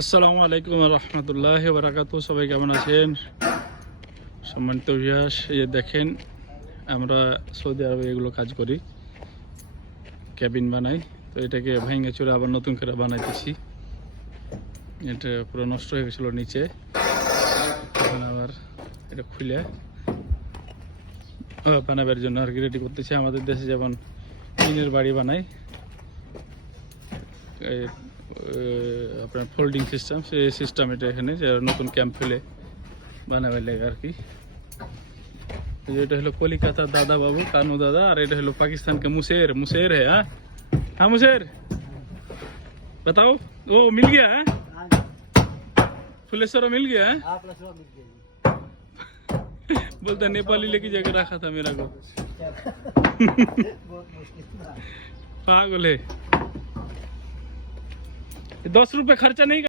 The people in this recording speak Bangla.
আসসালামু আলাইকুম রহমতুল্লাহ বারাকাতু। সবাই কেমন আছেন? সম্মানিত ভিউয়ার্স, এই দেখেন আমরা সৌদি আরবে এগুলো কাজ করি, ক্যাবিন বানাই। তো এটাকে ভেঙে চুরে আবার নতুন করে বানাইতেছি। এটা পুরো নষ্ট হয়ে গেছিলো নিচে, এখন আবার এটা খুলে বানাবার জন্য আর কি রেডি করতেছি। আমাদের দেশে যেমন টিনের বাড়ি বানাই, আপনার ফোল্ডিং সিস্টেম, সেই সিস্টেম এটা এখানে যে নতুন ক্যাম্প ফেলে বানাবে লাগে আর কি। এটা হলো কলিকাতার দাদা বাবু, কানু দাদা, আর এটা হলো पाकिस्तान के मुसेर। मुसेर है हाँ हाँ मुसेर, बताओ वो मिल गया है? फुलेसर मिल गया है? बोलता नेपाली लेके जाकर रखा था मेरा को। पागल है, 10 रुपए खर्चा नहीं